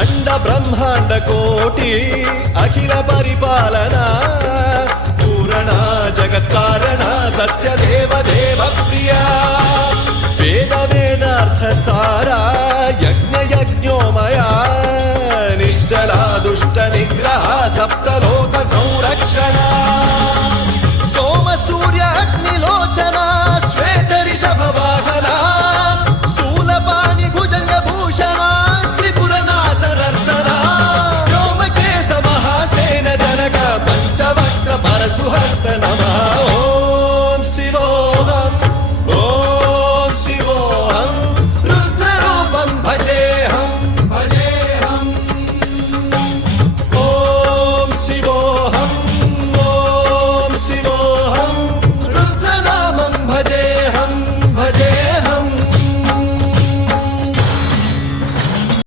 अंड ब्रह्मांड कोटि अखिल परिपालना पूरणा जगत्कारणा सत्यदेव देव प्रिया वेद वेदार्थ सारा यज्ञ यज्ञोमया निश्चला दुष्ट निग्रह सप्तलोक संरक्षणा